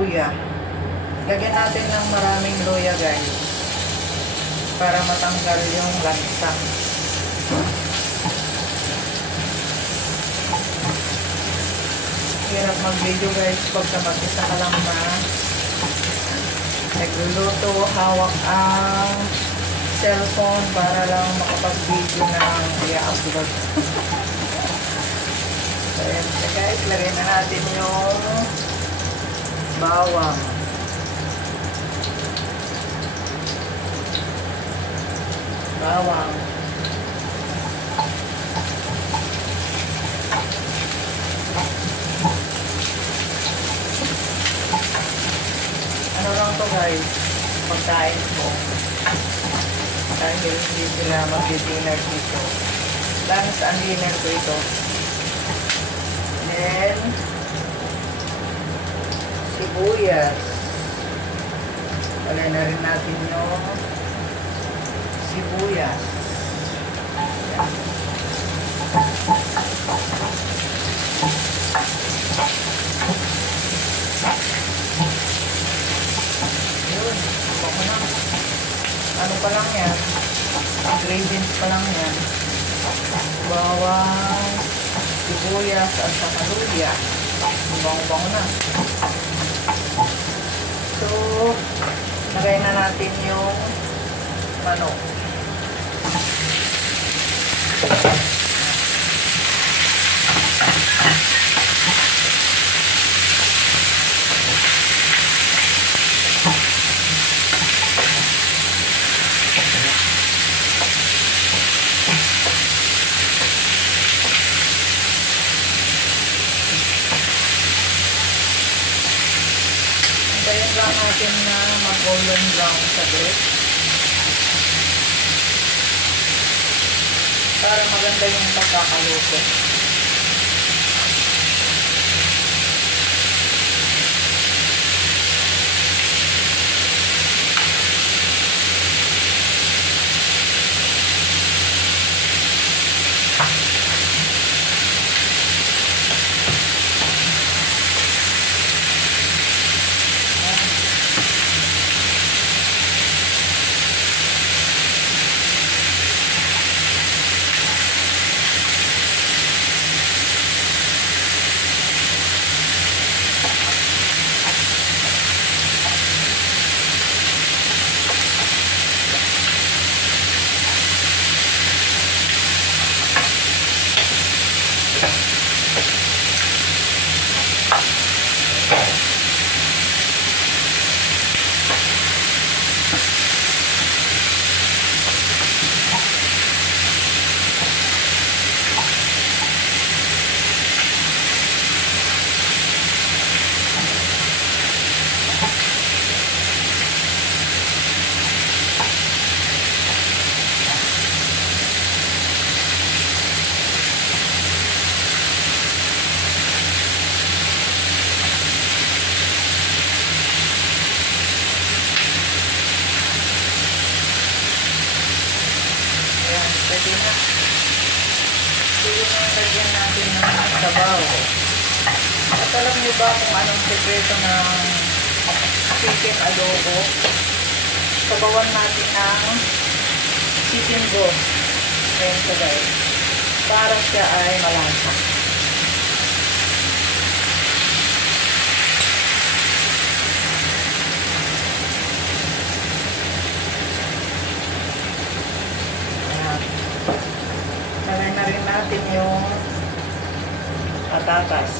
luya. Lagyan natin ng maraming luya, guys, para matanggal yung lansa. Hirap mag-video, guys, pagka mag-isa ka lang na nagluluto, hawak ang cellphone para lang makapag-video ng i-upload. So, ayan siya, guys. Lagyan na natin yung bawang. Bawang. Ano lang to, guys? Pagkain ko. Dahil hindi sila mag-dinner dito. Lunch and dinner ko ito. Then, sibuyas. Wala na rin natin yung sibuyas. Yun. Bako na. Ano pa lang yan? Ingredients pa lang yan. Bawang, sibuyas, at saka luya. Bango-bango na. So, lagay na natin yung manok. Hintayin lang natin na mag-golden brown saglit. Para maganda yung pagkakaluto. Pwede na. Pwede na lagyan natin ng sabaw. At alam niyo ba kung anong sekreto ng chicken adobo? Sabawan natin ng chicken broth. Ayan siya, guys. Para siya ay malasa. Lagay na rin natin yung patatas.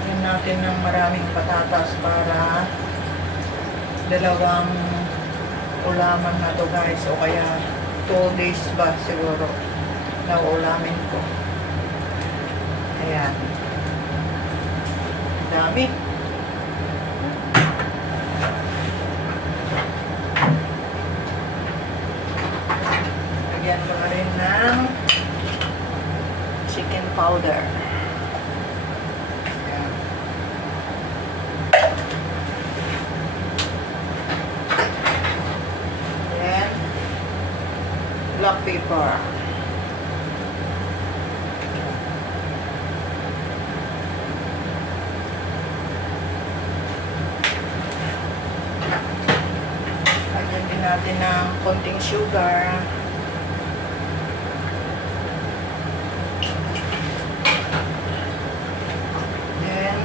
Lagyan natin ng maraming patatas para dalawang ulaman na to, guys, o kaya 2 days ba siguro na ulamin ko. Ayan. Dami. Lagyan ko na rin ng chicken powder. Ayan. Then, black pepper. Lagyan din natin ng konting sugar. Then,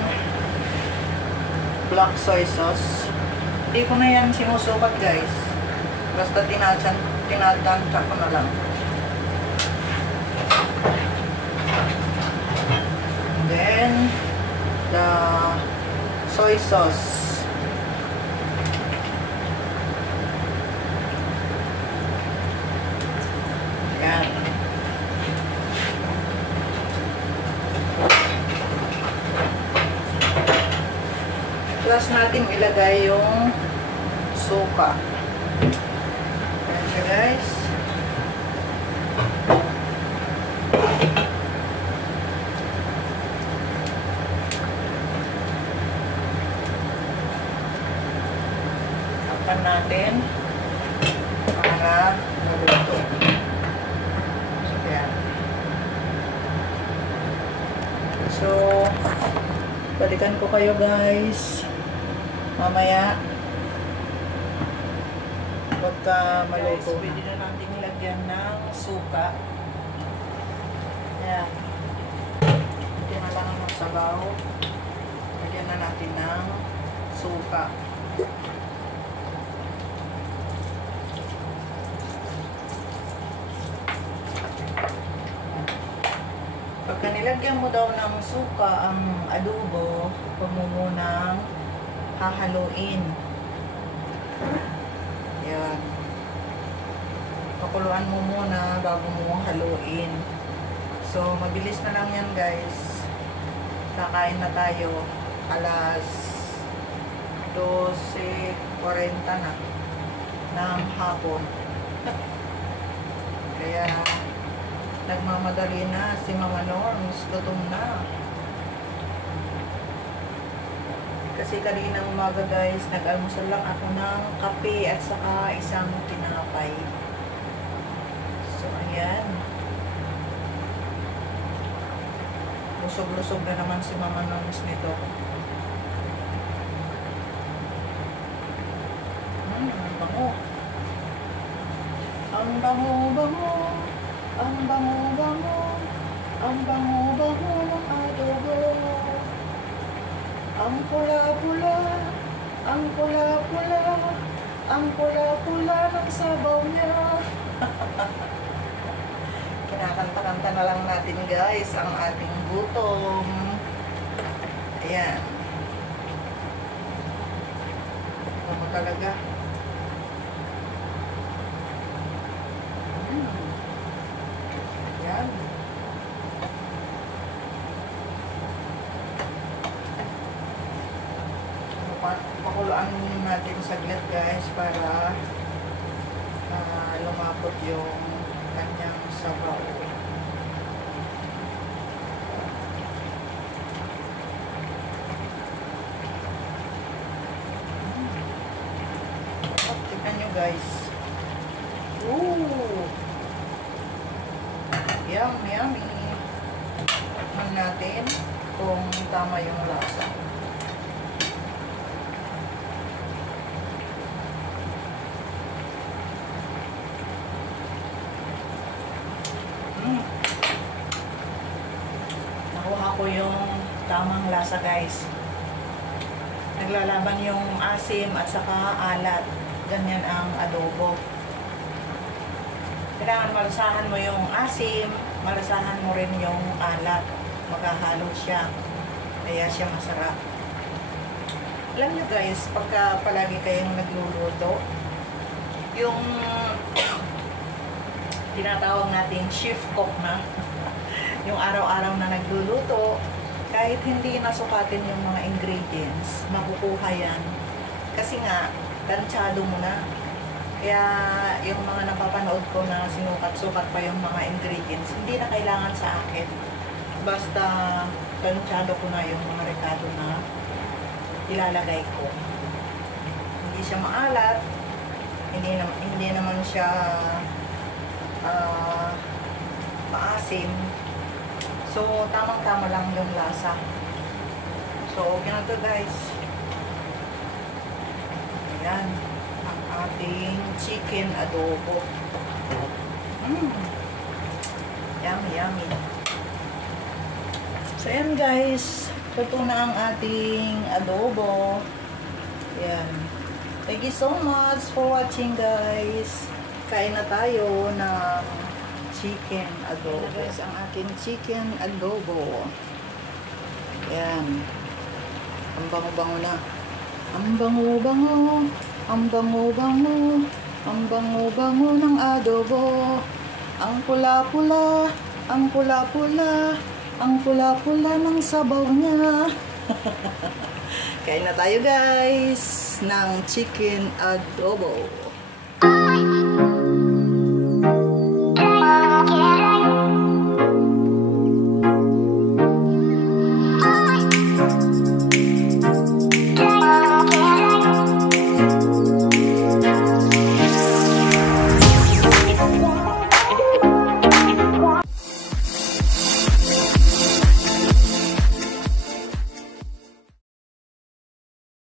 black soy sauce. Hindi ko na yan sinusukat, guys. Basta tinatansya ko na lang. And then, the soy sauce. Ayan. Plus natin ilagay yung suka. Ayan siya, guys. Takpan natin para maluto. So, balikan ko kayo, guys, mamaya pagka maluto. Guys, pwede na natin ilagyan ng suka. Ayan. Hindi na lang ang sabaw. Lagyan na natin ng suka. Pagka nilagyan mo daw ng suka ang adobo, huwag mo munang hahaluin. Yan. Pakuluan mo muna bago mo haluin. So, mabilis na lang yan, guys. Kakain na tayo. Alas 12:40 na ng hapon. Kaya nagmamadali na si Mama Norms, gutom na. Kasi kaninang umaga, guys, nag-almusal lang ako ng kape at saka isang tinapay. So, ayan. Lusog-lusog na naman si Mama Norms nito. Ang bango. Ang bango-bango. Ang bango-bango, ang bango-bango ng adobo. Ang pula-pula, ang pula-pula, ang pula-pula ng sabaw niya. Kinakanta-kanta na lang natin, guys, ang ating gutom. Ayan. Ano talaga? Yan. Pakuluan natin saglit, guys, para lumapot yung kanyang sabaw. Tignan nyo, guys. Ooh! Yummy! Tikman natin kung tama yung lasa. Nakuha ko yung tamang lasa, guys. Naglalaban yung asim at saka alat. Ganyan ang adobo. Kailangan malasahan mo yung asim, malasahan mo rin yung alat. Magkahalo siya. Kaya siya masarap. Alam nyo, guys, pagka palagi kayong nagluluto, yung tinatawag natin shift cook na. Yung araw-araw na nagluluto, kahit hindi nasukatin yung mga ingredients, makukuha yan. Kasi nga, planchado mo na. Kaya yung mga napapanood ko na sinukat-sukat pa yung mga ingredients, hindi na kailangan sa akin. Basta planchado ko na yung mga rekado na ilalagay ko. Hindi siya maalat, hindi naman siya maasim. So, tamang-tama lang yung lasa. So, okay na to guys. Ayan. Ang ating chicken adobo. Yummy, yummy. So, ayan guys. Luto na ang ating adobo. Ayan. Thank you so much for watching guys. Kain na tayo ng chicken adobo. Ayan guys, ang aking chicken adobo. Ayan. Ang bango-bango na. Ang bango-bango. Ang bango-bango. Ang bango-bango ng adobo. Ang pula-pula. Ang pula-pula. Ang pula-pula ng sabaw niya. Kain na tayo guys ng chicken adobo.